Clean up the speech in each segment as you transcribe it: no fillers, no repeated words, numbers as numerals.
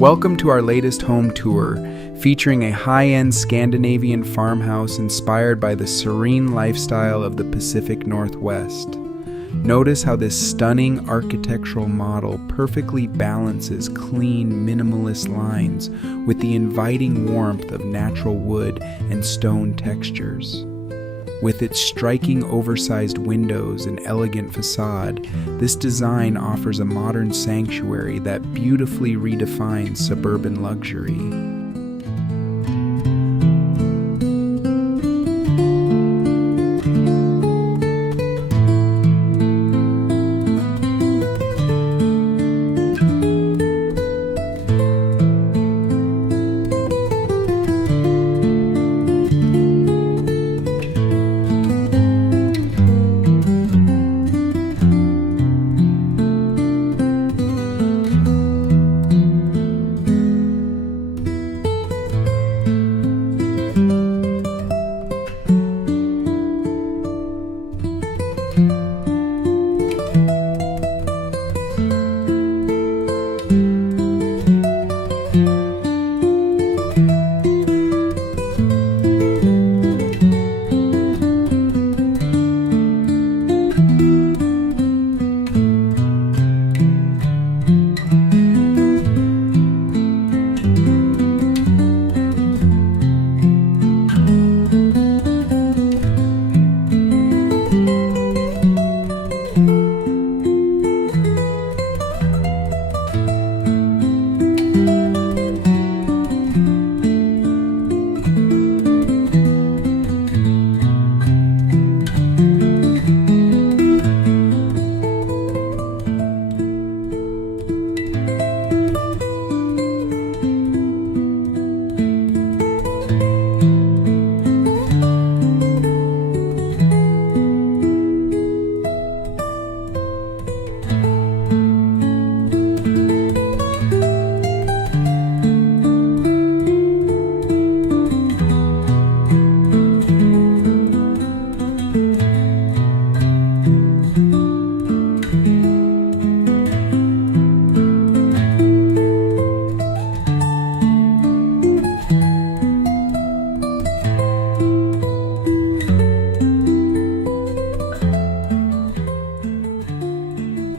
Welcome to our latest home tour, featuring a high-end Scandinavian farmhouse inspired by the serene lifestyle of the Pacific Northwest. Notice how this stunning architectural model perfectly balances clean, minimalist lines with the inviting warmth of natural wood and stone textures. With its striking oversized windows and elegant facade, this design offers a modern sanctuary that beautifully redefines suburban luxury.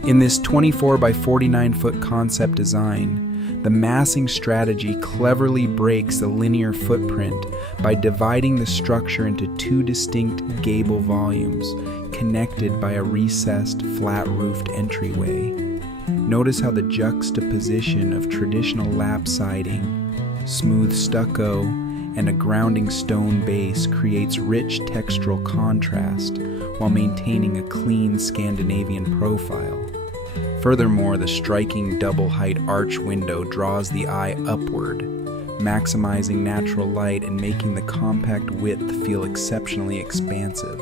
In this 24 by 49 foot concept design, the massing strategy cleverly breaks the linear footprint by dividing the structure into two distinct gable volumes, connected by a recessed, flat-roofed entryway. Notice how the juxtaposition of traditional lap siding, smooth stucco, and a grounding stone base creates rich textural contrast while maintaining a clean Scandinavian profile. Furthermore, the striking double-height arch window draws the eye upward, maximizing natural light and making the compact width feel exceptionally expansive.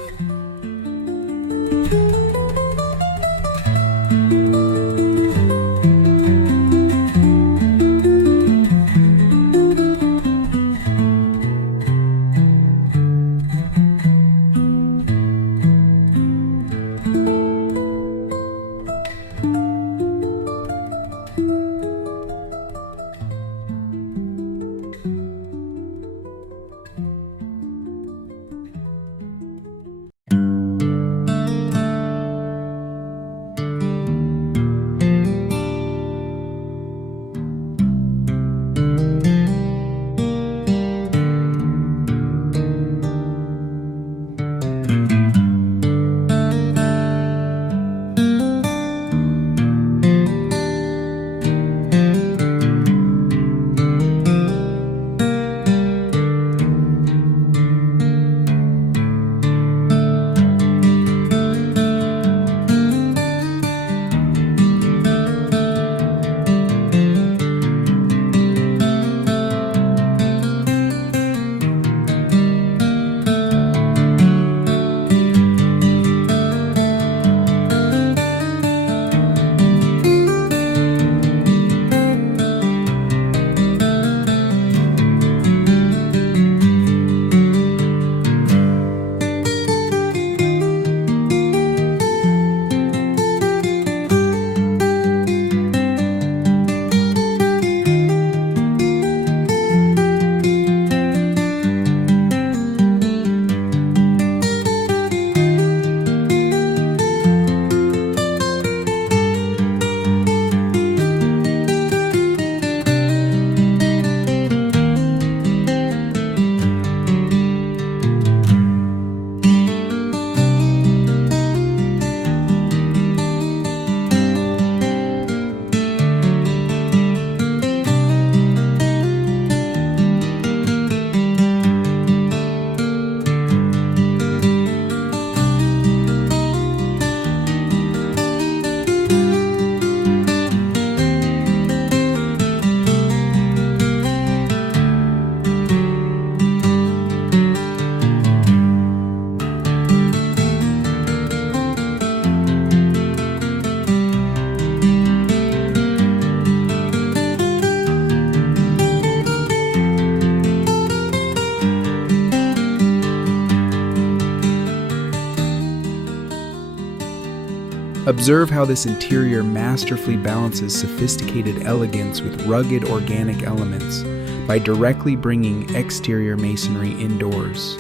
Observe how this interior masterfully balances sophisticated elegance with rugged organic elements by directly bringing exterior masonry indoors.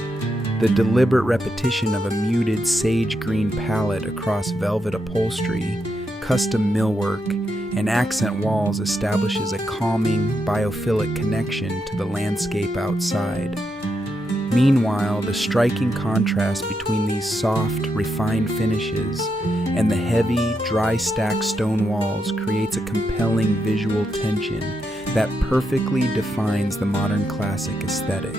The deliberate repetition of a muted sage green palette across velvet upholstery, custom millwork, and accent walls establishes a calming, biophilic connection to the landscape outside. Meanwhile, the striking contrast between these soft, refined finishes and the heavy, dry-stacked stone walls creates a compelling visual tension that perfectly defines the modern classic aesthetic.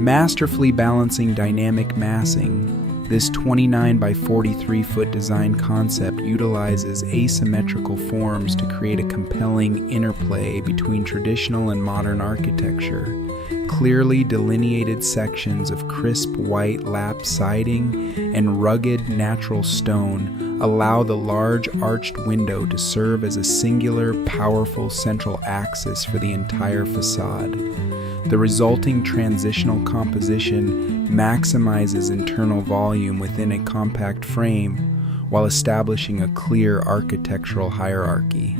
Masterfully balancing dynamic massing, this 29 by 43 foot design concept utilizes asymmetrical forms to create a compelling interplay between traditional and modern architecture. Clearly delineated sections of crisp white lap siding and rugged natural stone allow the large arched window to serve as a singular, powerful central axis for the entire facade. The resulting transitional composition maximizes internal volume within a compact frame while establishing a clear architectural hierarchy.